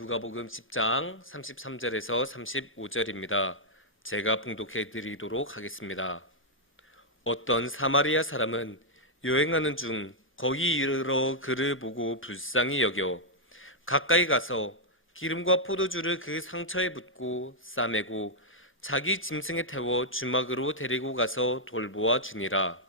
누가복음 10장 33절에서 35절입니다. 제가 봉독해 드리도록 하겠습니다. 어떤 사마리아 사람은 여행하는 중 거기 이르러 그를 보고 불쌍히 여겨 가까이 가서 기름과 포도주를 그 상처에 붓고 싸매고 자기 짐승에 태워 주막으로 데리고 가서 돌보아 주니라.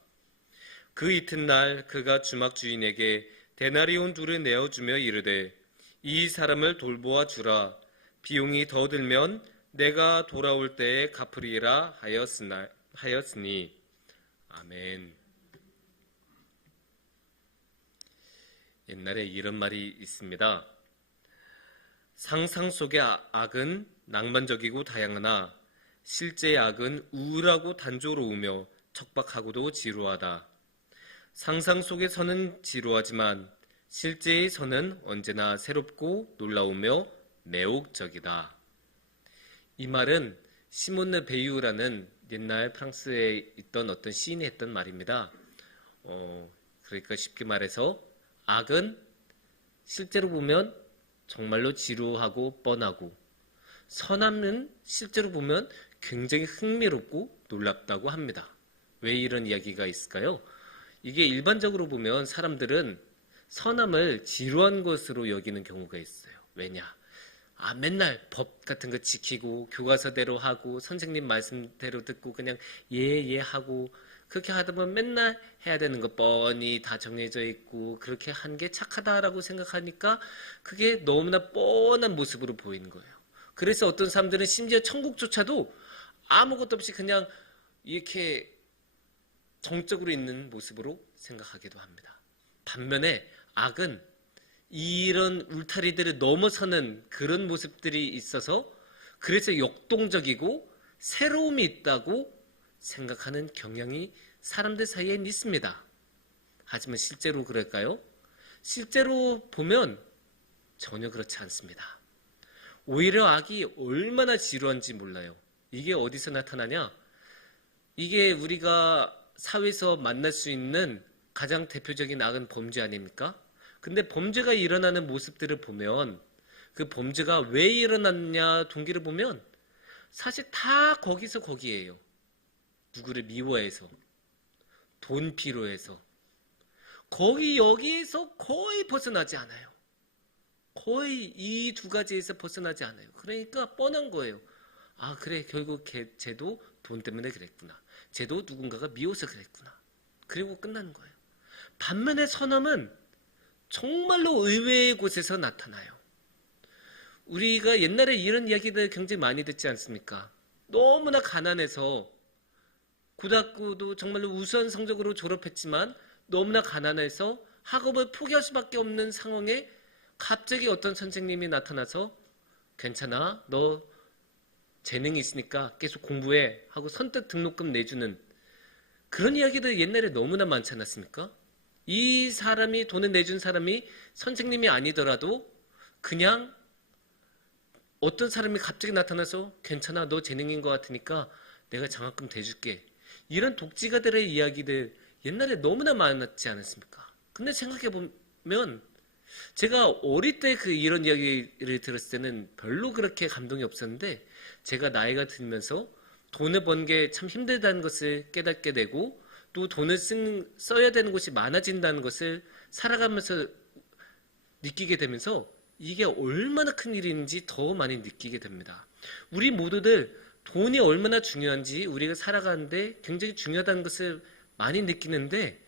그 이튿날 그가 주막 주인에게 데나리온 둘을 내어주며 이르되 이 사람을 돌보아 주라. 비용이 더 들면 내가 돌아올 때에 갚으리라 하였으니. 아멘. 옛날에 이런 말이 있습니다. 상상 속의 악은 낭만적이고 다양하나 실제의 악은 우울하고 단조로우며 척박하고도 지루하다. 상상 속의 선은 지루하지만 실제의 선은 언제나 새롭고 놀라우며 매혹적이다. 이 말은 시몬 르 베유라는 옛날 프랑스에 있던 어떤 시인이 했던 말입니다. 그러니까 쉽게 말해서 악은 실제로 보면 정말로 지루하고 뻔하고, 선함은 실제로 보면 굉장히 흥미롭고 놀랍다고 합니다. 왜 이런 이야기가 있을까요? 이게 일반적으로 보면 사람들은 선함을 지루한 것으로 여기는 경우가 있어요. 왜냐? 맨날 법 같은 거 지키고 교과서대로 하고 선생님 말씀대로 듣고 그냥 예 하고 그렇게 하다 보면 맨날 해야 되는 거 뻔히 다 정해져 있고 그렇게 한 게 착하다라고 생각하니까 그게 너무나 뻔한 모습으로 보이는 거예요. 그래서 어떤 사람들은 심지어 천국조차도 아무것도 없이 그냥 이렇게 정적으로 있는 모습으로 생각하기도 합니다. 반면에 악은 이런 울타리들을 넘어서는 그런 모습들이 있어서 그래서 역동적이고 새로움이 있다고 생각하는 경향이 사람들 사이엔 있습니다. 하지만 실제로 그럴까요? 실제로 보면 전혀 그렇지 않습니다. 오히려 악이 얼마나 지루한지 몰라요. 이게 어디서 나타나냐? 이게 우리가 사회에서 만날 수 있는 가장 대표적인 악은 범죄 아닙니까? 근데 범죄가 일어나는 모습들을 보면 그 범죄가 왜 일어났냐 동기를 보면 사실 다 거기에요. 누구를 미워해서, 돈 필요해서. 여기에서 거의 벗어나지 않아요. 거의 이 두 가지에서 벗어나지 않아요. 그러니까 뻔한 거예요. 그래, 결국 쟤도 돈 때문에 그랬구나. 쟤도 누군가가 미워서 그랬구나. 그리고 끝나는 거예요. 반면에 선함은 정말로 의외의 곳에서 나타나요. 우리가 옛날에 이런 이야기들 굉장히 많이 듣지 않습니까? 너무나 가난해서 고등학교도 정말로 우수한 성적으로 졸업했지만 너무나 가난해서 학업을 포기할 수밖에 없는 상황에 갑자기 어떤 선생님이 나타나서 괜찮아, 너 재능이 있으니까 계속 공부해 하고 선뜻 등록금 내주는 그런 이야기들 옛날에 너무나 많지 않았습니까? 이 사람이 돈을 내준 사람이 선생님이 아니더라도 그냥 어떤 사람이 갑자기 나타나서 괜찮아, 너 재능인 것 같으니까 내가 장학금 대줄게. 이런 독지가들의 이야기들 옛날에 너무나 많았지 않았습니까? 근데 생각해보면 제가 어릴 때 이런 이야기를 들었을 때는 별로 그렇게 감동이 없었는데 제가 나이가 들면서 돈을 번 게 참 힘들다는 것을 깨닫게 되고 또 돈을 써야 되는 곳이 많아진다는 것을 살아가면서 느끼게 되면서 이게 얼마나 큰 일인지 더 많이 느끼게 됩니다. 우리 모두들 돈이 얼마나 중요한지 우리가 살아가는데 굉장히 중요하다는 것을 많이 느끼는데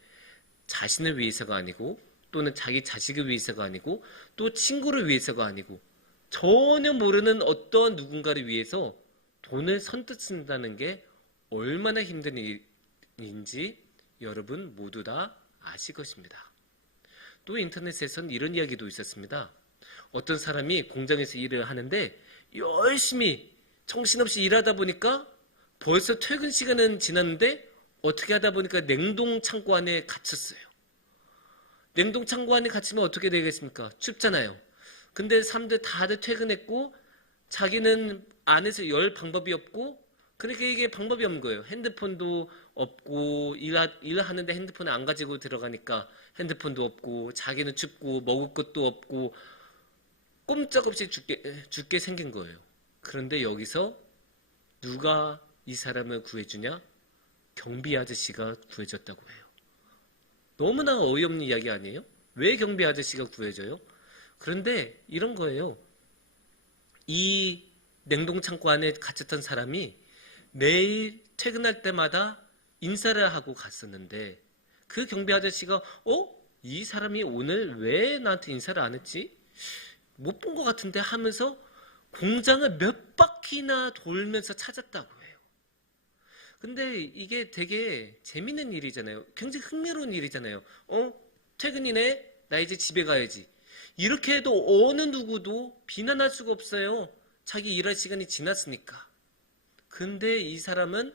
자신을 위해서가 아니고 또는 자기 자식을 위해서가 아니고 또 친구를 위해서가 아니고 전혀 모르는 어떤 누군가를 위해서 돈을 선뜻 쓴다는 게 얼마나 힘든 일인지 여러분 모두 다 아실 것입니다. 또 인터넷에선 이런 이야기도 있었습니다. 어떤 사람이 공장에서 일을 하는데 열심히 정신없이 일하다 보니까 벌써 퇴근 시간은 지났는데 어떻게 하다 보니까 냉동 창고 안에 갇혔어요. 냉동 창고 안에 갇히면 어떻게 되겠습니까? 춥잖아요. 근데 사람들 다들 퇴근했고 자기는 안에서 열 방법이 없고 그러니까 이게 방법이 없는 거예요. 핸드폰도 없고 일하는데 핸드폰을 안 가지고 들어가니까 핸드폰도 없고 자기는 춥고 먹을 것도 없고 꼼짝없이 죽게 생긴 거예요. 그런데 여기서 누가 이 사람을 구해주냐? 경비 아저씨가 구해줬다고 해요. 너무나 어이없는 이야기 아니에요? 왜 경비 아저씨가 구해줘요? 그런데 이런 거예요. 이 냉동창고 안에 갇혔던 사람이 매일 퇴근할 때마다 인사를 하고 갔었는데 그 경비 아저씨가 이 사람이 오늘 왜 나한테 인사를 안 했지? 못 본 것 같은데 하면서 공장을 몇 바퀴나 돌면서 찾았다고 해요. 근데 이게 되게 재밌는 일이잖아요. 굉장히 흥미로운 일이잖아요. 퇴근이네? 나 이제 집에 가야지. 이렇게 해도 어느 누구도 비난할 수가 없어요. 자기 일할 시간이 지났으니까. 근데 이 사람은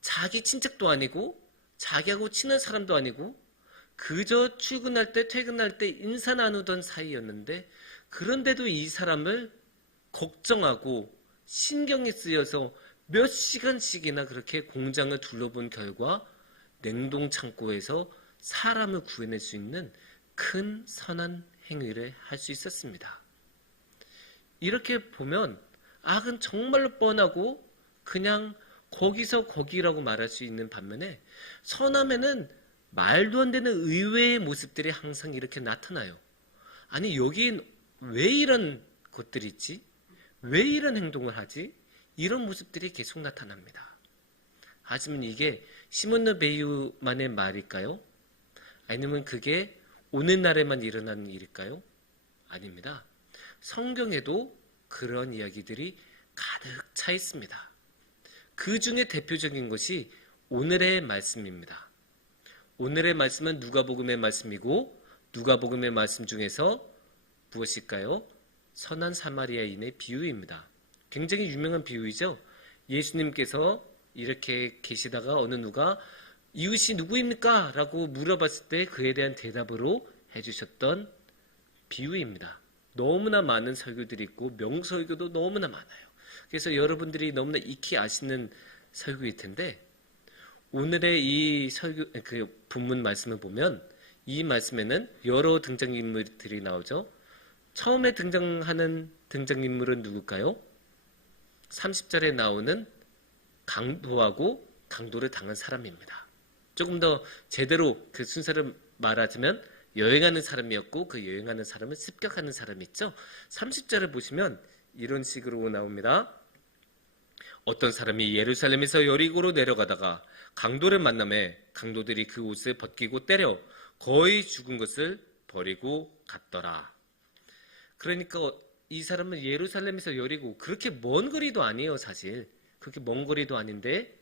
자기 친척도 아니고 자기하고 친한 사람도 아니고 그저 출근할 때 퇴근할 때 인사 나누던 사이였는데 그런데도 이 사람을 걱정하고 신경이 쓰여서 몇 시간씩이나 그렇게 공장을 둘러본 결과 냉동창고에서 사람을 구해낼 수 있는 큰 선한 행위를 할 수 있었습니다. 이렇게 보면 악은 정말로 뻔하고 그냥 거기서 거기라고 말할 수 있는 반면에 선함에는 말도 안 되는 의외의 모습들이 항상 이렇게 나타나요. 아니 여긴 왜 이런 것들이 있지? 왜 이런 행동을 하지? 이런 모습들이 계속 나타납니다. 하지만 이게 시몬 베이유만의 말일까요? 아니면 그게 오늘날에만 일어나는 일일까요? 아닙니다. 성경에도 그런 이야기들이 가득 차 있습니다. 그 중에 대표적인 것이 오늘의 말씀입니다. 오늘의 말씀은 누가복음의 말씀이고 누가복음의 말씀 중에서 무엇일까요? 선한 사마리아인의 비유입니다. 굉장히 유명한 비유이죠. 예수님께서 이렇게 계시다가 어느 누가 이웃이 누구입니까? 라고 물어봤을 때 그에 대한 대답으로 해주셨던 비유입니다. 너무나 많은 설교들이 있고 명설교도 너무나 많아요. 그래서 여러분들이 너무나 익히 아시는 설교일 텐데 오늘의 이 설교 그 본문 말씀을 보면 이 말씀에는 여러 등장인물들이 나오죠. 처음에 등장하는 등장인물은 누굴까요? 30절에 나오는 강도하고 강도를 당한 사람입니다. 조금 더 제대로 그 순서를 말하자면 여행하는 사람이었고 그 여행하는 사람은 습격하는 사람이 있죠. 30절을 보시면 이런 식으로 나옵니다. 어떤 사람이 예루살렘에서 여리고로 내려가다가 강도를 만나매 강도들이 그 옷을 벗기고 때려 거의 죽은 것을 버리고 갔더라. 그러니까 이 사람은 예루살렘에서 여리고 그렇게 먼 거리도 아니에요. 사실 그렇게 먼 거리도 아닌데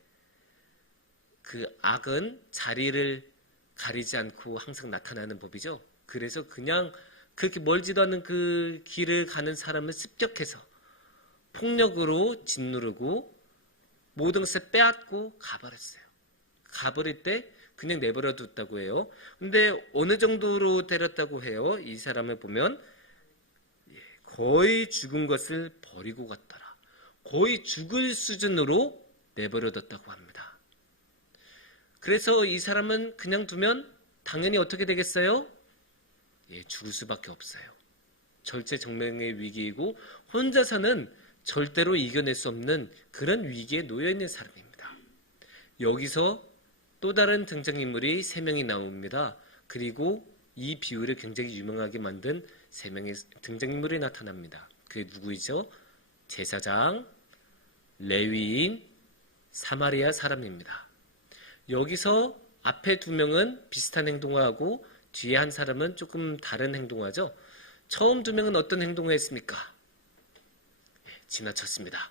그 악은 자리를 가리지 않고 항상 나타나는 법이죠. 그래서 그냥 그렇게 멀지도 않은 그 길을 가는 사람을 습격해서 폭력으로 짓누르고 모든 것을 빼앗고 가버렸어요. 가버릴 때 그냥 내버려 뒀다고 해요. 근데 어느 정도로 때렸다고 해요? 이 사람을 보면 거의 죽은 것을 버리고 갔더라. 거의 죽을 수준으로 내버려 뒀다고 합니다. 그래서 이 사람은 그냥 두면 당연히 어떻게 되겠어요? 죽을 수밖에 없어요. 절체절명의 위기이고 혼자서는 절대로 이겨낼 수 없는 그런 위기에 놓여있는 사람입니다. 여기서 또 다른 등장인물이 3명이 나옵니다. 그리고 이 비유를 굉장히 유명하게 만든 3명의 등장인물이 나타납니다. 그게 누구이죠? 제사장, 레위인, 사마리아 사람입니다. 여기서 앞에 2명은 비슷한 행동을 하고 뒤에 한 사람은 조금 다른 행동을 하죠. 처음 2명은 어떤 행동을 했습니까? 지나쳤습니다.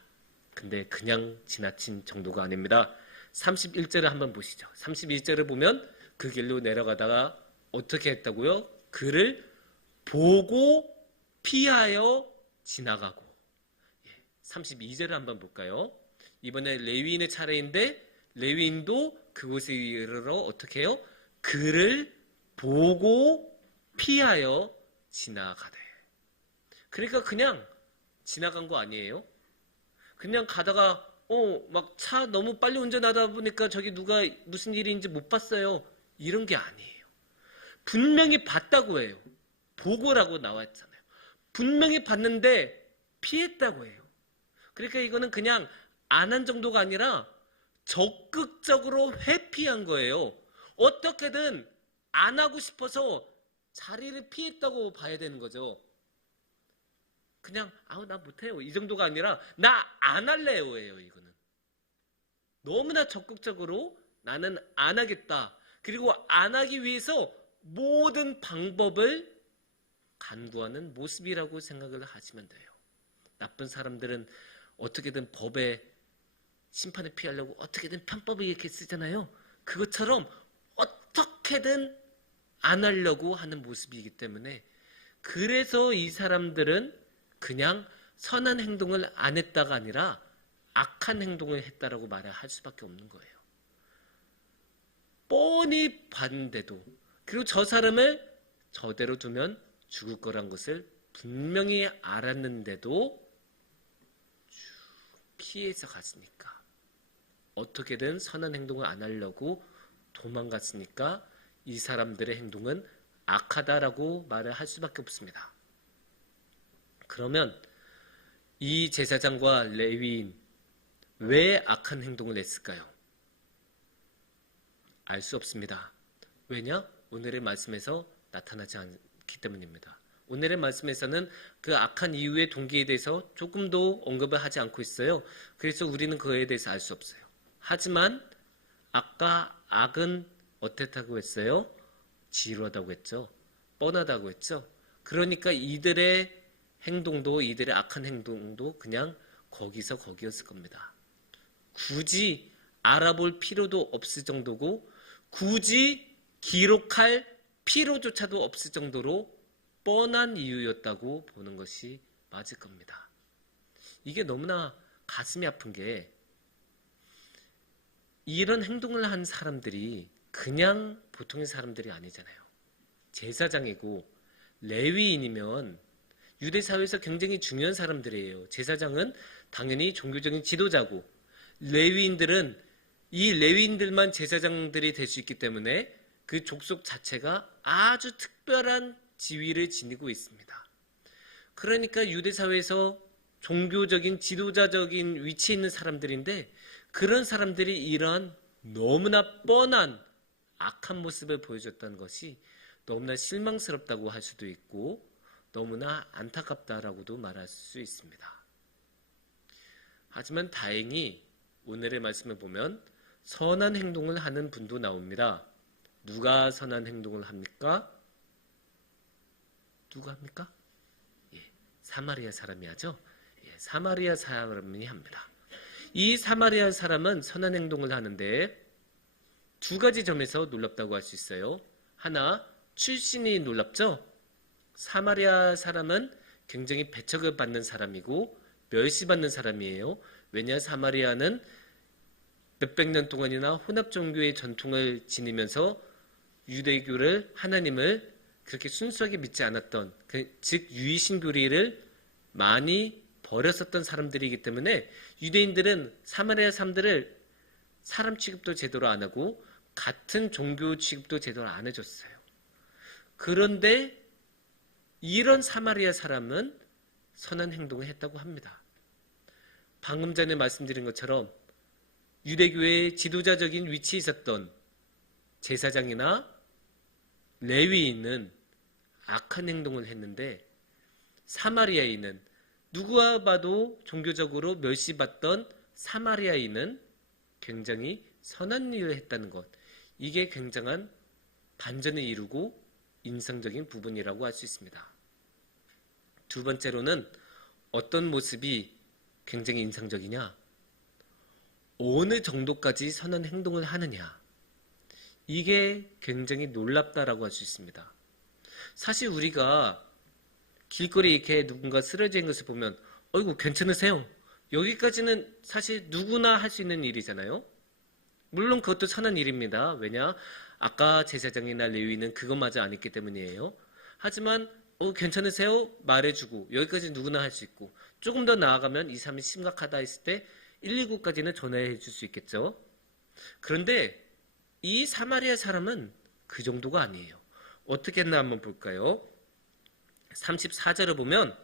근데 그냥 지나친 정도가 아닙니다. 31절을 한번 보시죠. 31절을 보면 그 길로 내려가다가 어떻게 했다고요? 그를 보고 피하여 지나가고. 32절을 한번 볼까요? 이번에 레위인의 차례인데 레위인도 그곳에 이르러 어떻게 해요? 그를 보고 피하여 지나가되. 그러니까 그냥 지나간 거 아니에요? 그냥 가다가 막 차 너무 빨리 운전하다 보니까 저기 누가 무슨 일인지 못 봤어요. 이런 게 아니에요. 분명히 봤다고 해요. 보고라고 나왔잖아요. 분명히 봤는데 피했다고 해요. 그러니까 이거는 그냥 안 한 정도가 아니라 적극적으로 회피한 거예요. 어떻게든 안 하고 싶어서 자리를 피했다고 봐야 되는 거죠. 그냥 나 못해요 이 정도가 아니라 나 안 할래요예요. 이거는 너무나 적극적으로 나는 안 하겠다. 그리고 안 하기 위해서 모든 방법을 간구하는 모습이라고 생각을 하시면 돼요. 나쁜 사람들은 어떻게든 법의 심판을 피하려고 어떻게든 편법을 이렇게 쓰잖아요. 그것처럼 어떻게든 안 하려고 하는 모습이기 때문에 그래서 이 사람들은 그냥 선한 행동을 안 했다가 아니라 악한 행동을 했다라고 말을 할 수밖에 없는 거예요. 뻔히 봤는데도 그리고 저 사람을 저대로 두면 죽을 거란 것을 분명히 알았는데도 피해서 갔으니까 어떻게든 선한 행동을 안 하려고 도망갔으니까 이 사람들의 행동은 악하다라고 말을 할 수밖에 없습니다. 그러면 이 제사장과 레위인 왜 악한 행동을 했을까요? 알 수 없습니다. 왜냐? 오늘의 말씀에서 나타나지 않기 때문입니다. 오늘의 말씀에서는 그 악한 이유의 동기에 대해서 조금도 언급을 하지 않고 있어요. 그래서 우리는 그에 대해서 알 수 없어요. 하지만 아까 악은 어땠다고 했어요? 지루하다고 했죠. 뻔하다고 했죠. 그러니까 이들의 행동도 이들의 악한 행동도 그냥 거기서 거기였을 겁니다. 굳이 알아볼 필요도 없을 정도고 굳이 기록할 필요조차도 없을 정도로 뻔한 이유였다고 보는 것이 맞을 겁니다. 이게 너무나 가슴이 아픈 게 이런 행동을 한 사람들이 그냥 보통의 사람들이 아니잖아요. 제사장이고 레위인이면 유대 사회에서 굉장히 중요한 사람들이에요. 제사장은 당연히 종교적인 지도자고 레위인들은 이 레위인들만 제사장들이 될 수 있기 때문에 그 족속 자체가 아주 특별한 지위를 지니고 있습니다. 그러니까 유대 사회에서 종교적인 지도자적인 위치에 있는 사람들인데 그런 사람들이 이런 너무나 뻔한 악한 모습을 보여줬다는 것이 너무나 실망스럽다고 할 수도 있고 너무나 안타깝다라고도 말할 수 있습니다. 하지만 다행히 오늘의 말씀을 보면 선한 행동을 하는 분도 나옵니다. 누가 선한 행동을 합니까? 누가 합니까? 사마리아 사람이 하죠. 사마리아 사람이 합니다. 이 사마리아 사람은 선한 행동을 하는데 두 가지 점에서 놀랍다고 할 수 있어요. 하나, 출신이 놀랍죠. 사마리아 사람은 굉장히 배척을 받는 사람이고 멸시받는 사람이에요. 왜냐 사마리아는 몇백 년 동안이나 혼합 종교의 전통을 지니면서 유대교를 하나님을 그렇게 순수하게 믿지 않았던 즉 유이신교리를 많이 버렸었던 사람들이기 때문에 유대인들은 사마리아 사람들을 사람 취급도 제대로 안 하고 같은 종교 취급도 제대로 안 해줬어요. 그런데 이런 사마리아 사람은 선한 행동을 했다고 합니다. 방금 전에 말씀드린 것처럼 유대교의 지도자적인 위치에 있었던 제사장이나 레위인은 악한 행동을 했는데 사마리아인은 누구와 봐도 종교적으로 멸시받던 사마리아인은 굉장히 선한 일을 했다는 것. 이게 굉장한 반전을 이루고 인상적인 부분이라고 할 수 있습니다. 두 번째로는 어떤 모습이 굉장히 인상적이냐? 어느 정도까지 선한 행동을 하느냐? 이게 굉장히 놀랍다라고 할 수 있습니다. 사실 우리가 길거리에 이렇게 누군가 쓰러진 것을 보면 어이구 괜찮으세요? 여기까지는 사실 누구나 할 수 있는 일이잖아요. 물론 그것도 선한 일입니다. 왜냐? 아까 제사장이나 레위는 그것마저 안 했기 때문이에요. 하지만 괜찮으세요? 말해주고 여기까지 누구나 할 수 있고 조금 더 나아가면 이 사람이 심각하다 했을 때 119까지는 전화해 줄 수 있겠죠. 그런데 이 사마리아 사람은 그 정도가 아니에요. 어떻게 했나 한번 볼까요? 34절을 보면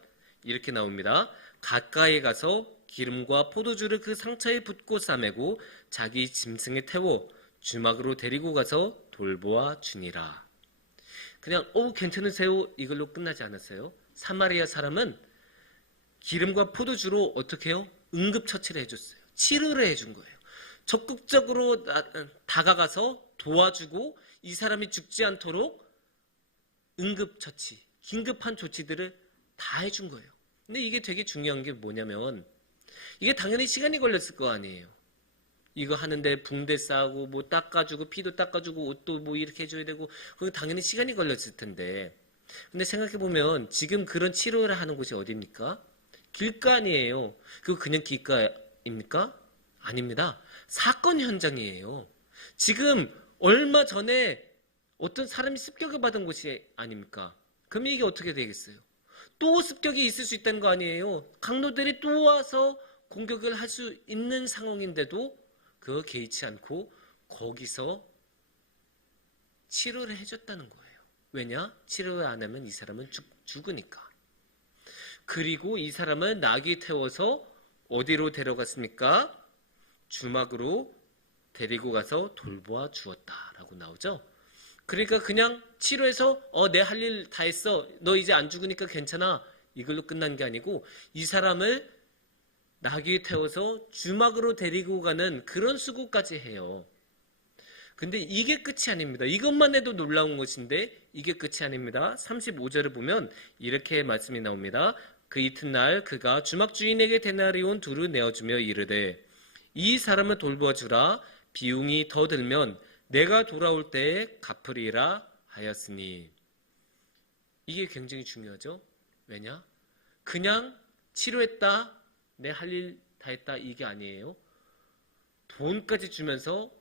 이렇게 나옵니다. 가까이 가서 기름과 포도주를 그 상처에 붓고 싸매고 자기 짐승에 태워 주막으로 데리고 가서 돌보아 주니라. 그냥 괜찮으세요? 이걸로 끝나지 않았어요. 사마리아 사람은 기름과 포도주로 어떻게 해요? 응급처치를 해줬어요. 치료를 해준 거예요. 적극적으로 다가가서 도와주고 이 사람이 죽지 않도록 응급처치, 긴급한 조치들을 다 해준 거예요. 근데 이게 되게 중요한 게 뭐냐면 이게 당연히 시간이 걸렸을 거 아니에요. 이거 하는데 붕대 싸고 뭐 닦아주고 피도 닦아주고 옷도 뭐 이렇게 해줘야 되고 그거 당연히 시간이 걸렸을 텐데 근데 생각해보면 지금 그런 치료를 하는 곳이 어디입니까? 길가 아니에요. 그거 그냥 길가입니까? 아닙니다. 사건 현장이에요. 지금 얼마 전에 어떤 사람이 습격을 받은 곳이 아닙니까? 그럼 이게 어떻게 되겠어요? 또 습격이 있을 수 있다는 거 아니에요. 강도들이 또 와서 공격을 할 수 있는 상황인데도 그거 개의치 않고 거기서 치료를 해줬다는 거예요. 왜냐? 치료를 안 하면 이 사람은 죽으니까. 그리고 이 사람을 나귀 태워서 어디로 데려갔습니까? 주막으로 데리고 가서 돌보아 주었다라고 나오죠. 그러니까 그냥 치료해서 내 할 일 다 했어. 너 이제 안 죽으니까 괜찮아. 이걸로 끝난 게 아니고 이 사람을 나귀에 태워서 주막으로 데리고 가는 그런 수고까지 해요. 근데 이게 끝이 아닙니다. 이것만 해도 놀라운 것인데 이게 끝이 아닙니다. 35절을 보면 이렇게 말씀이 나옵니다. 그 이튿날 그가 주막 주인에게 데나리온 둘을 내어주며 이르되 이 사람을 돌보아 주라. 비용이 더 들면 내가 돌아올 때에 갚으리라 하였으니. 이게 굉장히 중요하죠. 왜냐? 그냥 치료했다, 내 할 일 다 했다 이게 아니에요. 돈까지 주면서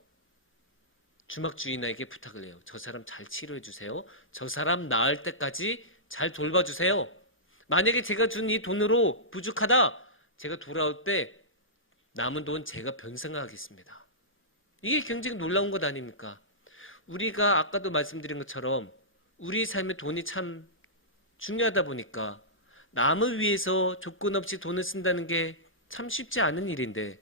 주막 주인에게 부탁을 해요. 저 사람 잘 치료해 주세요. 저 사람 나을 때까지 잘 돌봐주세요. 만약에 제가 준 이 돈으로 부족하다, 제가 돌아올 때 남은 돈 제가 변상하겠습니다. 이게 굉장히 놀라운 것 아닙니까? 우리가 아까도 말씀드린 것처럼 우리 삶에 돈이 참 중요하다 보니까 남을 위해서 조건 없이 돈을 쓴다는 게 참 쉽지 않은 일인데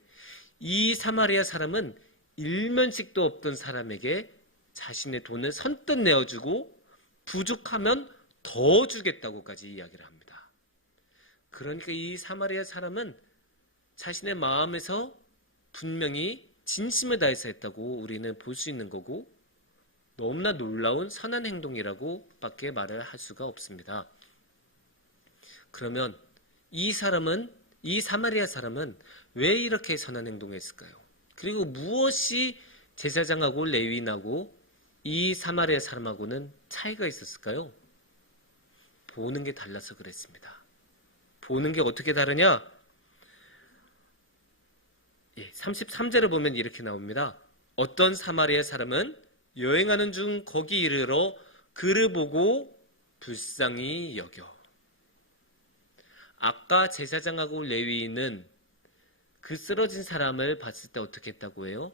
이 사마리아 사람은 일면식도 없던 사람에게 자신의 돈을 선뜻 내어주고 부족하면 더 주겠다고까지 이야기를 합니다. 그러니까 이 사마리아 사람은 자신의 마음에서 분명히 진심을 다해서 했다고 우리는 볼 수 있는 거고 너무나 놀라운 선한 행동이라고 밖에 말을 할 수가 없습니다. 그러면 이 사마리아 사람은 왜 이렇게 선한 행동을 했을까요? 그리고 무엇이 제사장하고 레위인하고 이 사마리아 사람하고는 차이가 있었을까요? 보는 게 달라서 그랬습니다. 보는 게 어떻게 다르냐? 33절을 보면 이렇게 나옵니다. 어떤 사마리아 사람은 여행하는 중 거기 이르러 그를 보고 불쌍히 여겨. 아까 제사장하고 레위인은 그 쓰러진 사람을 봤을 때 어떻게 했다고 해요?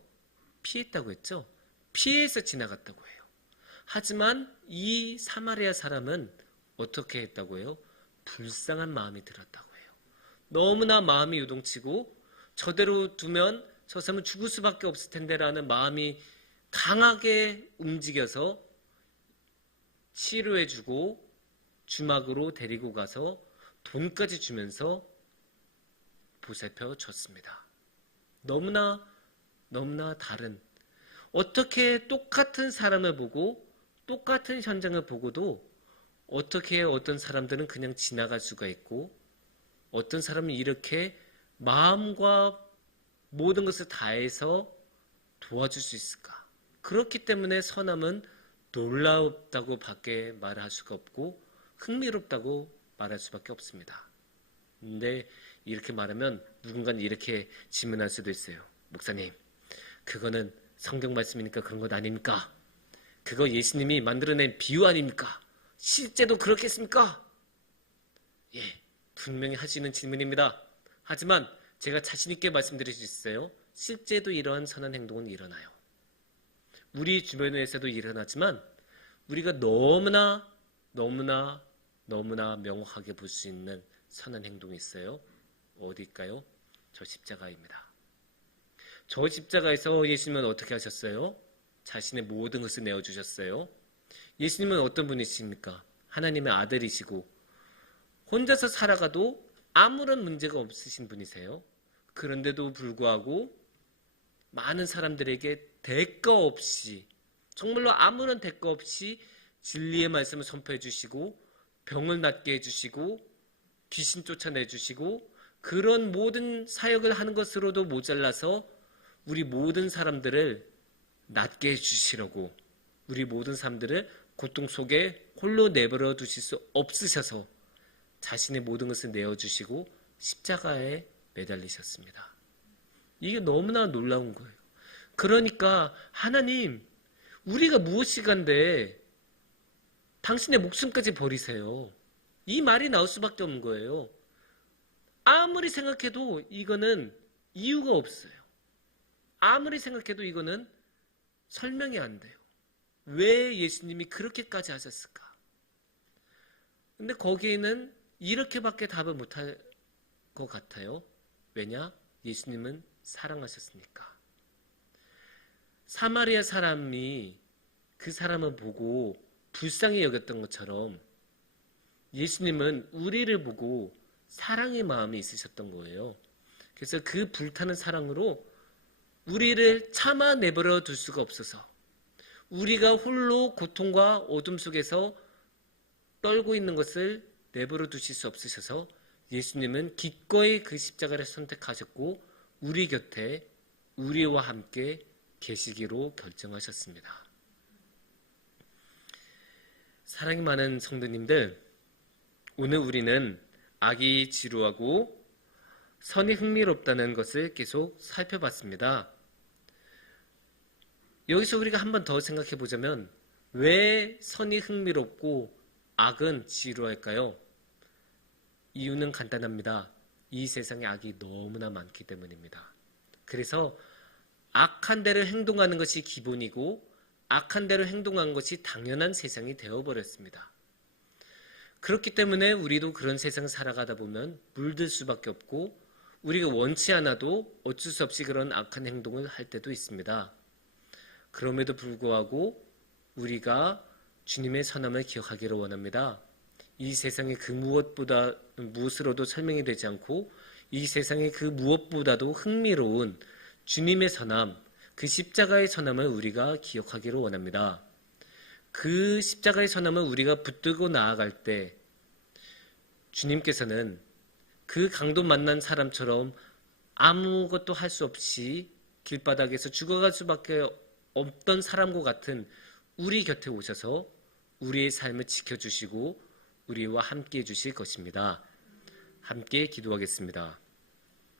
피했다고 했죠? 피해서 지나갔다고 해요. 하지만 이 사마리아 사람은 어떻게 했다고 해요? 불쌍한 마음이 들었다고 해요. 너무나 마음이 요동치고 저대로 두면 저 사람은 죽을 수밖에 없을 텐데라는 마음이 강하게 움직여서 치료해주고 주막으로 데리고 가서 돈까지 주면서 보살펴 줬습니다. 너무나 다른, 어떻게 똑같은 사람을 보고 똑같은 현장을 보고도 어떻게 어떤 사람들은 그냥 지나갈 수가 있고 어떤 사람은 이렇게 마음과 모든 것을 다해서 도와줄 수 있을까? 그렇기 때문에 선함은 놀랍다고 밖에 말할 수가 없고 흥미롭다고 말할 수밖에 없습니다. 근데 이렇게 말하면 누군가는 이렇게 질문할 수도 있어요. 목사님, 그거는 성경 말씀이니까 그런 것 아닙니까? 그거 예수님이 만들어낸 비유 아닙니까? 실제도 그렇겠습니까? 예, 분명히 할 수 있는 질문입니다. 하지만 제가 자신 있게 말씀드릴 수 있어요. 실제도 이러한 선한 행동은 일어나요. 우리 주변에서도 일어나지만 우리가 너무나 명확하게 볼 수 있는 선한 행동이 있어요. 어디일까요? 저 십자가입니다. 저 십자가에서 예수님은 어떻게 하셨어요? 자신의 모든 것을 내어주셨어요. 예수님은 어떤 분이십니까? 하나님의 아들이시고 혼자서 살아가도 아무런 문제가 없으신 분이세요. 그런데도 불구하고 많은 사람들에게 대가 없이, 정말로 아무런 대가 없이 진리의 말씀을 선포해 주시고 병을 낫게 해주시고 귀신 쫓아내 주시고 그런 모든 사역을 하는 것으로도 모자라서 우리 모든 사람들을 낫게 해주시려고, 우리 모든 사람들을 고통 속에 홀로 내버려 두실 수 없으셔서 자신의 모든 것을 내어주시고 십자가에 매달리셨습니다. 이게 너무나 놀라운 거예요. 그러니까 하나님, 우리가 무엇이간데 당신의 목숨까지 버리세요. 이 말이 나올 수밖에 없는 거예요. 아무리 생각해도 이거는 이유가 없어요. 아무리 생각해도 이거는 설명이 안 돼요. 왜 예수님이 그렇게까지 하셨을까? 근데 거기에는 이렇게밖에 답을 못할 것 같아요. 왜냐? 예수님은 사랑하셨으니까. 사마리아 사람이 그 사람을 보고 불쌍히 여겼던 것처럼 예수님은 우리를 보고 사랑의 마음이 있으셨던 거예요. 그래서 그 불타는 사랑으로 우리를 참아 내버려 둘 수가 없어서, 우리가 홀로 고통과 어둠 속에서 떨고 있는 것을 내버려 두실 수 없으셔서 예수님은 기꺼이 그 십자가를 선택하셨고 우리 곁에 우리와 함께 계시기로 결정하셨습니다. 사랑이 많은 성도님들, 오늘 우리는 악이 지루하고 선이 흥미롭다는 것을 계속 살펴봤습니다. 여기서 우리가 한 번 더 생각해 보자면 왜 선이 흥미롭고 악은 지루할까요? 이유는 간단합니다. 이 세상에 악이 너무나 많기 때문입니다. 그래서 악한 대로 행동하는 것이 기본이고 악한 대로 행동하는 것이 당연한 세상이 되어버렸습니다. 그렇기 때문에 우리도 그런 세상을 살아가다 보면 물들 수밖에 없고 우리가 원치 않아도 어쩔 수 없이 그런 악한 행동을 할 때도 있습니다. 그럼에도 불구하고 우리가 주님의 선함을 기억하기를 원합니다. 이 세상의 그 무엇으로도 설명이 되지 않고 이 세상의 그 무엇보다도 흥미로운 주님의 선함, 그 십자가의 선함을 우리가 기억하기를 원합니다. 그 십자가의 선함을 우리가 붙들고 나아갈 때 주님께서는 그 강도 만난 사람처럼 아무것도 할 수 없이 길바닥에서 죽어갈 수밖에 없던 사람과 같은 우리 곁에 오셔서 우리의 삶을 지켜주시고 우리와 함께 해주실 것입니다. 함께 기도하겠습니다.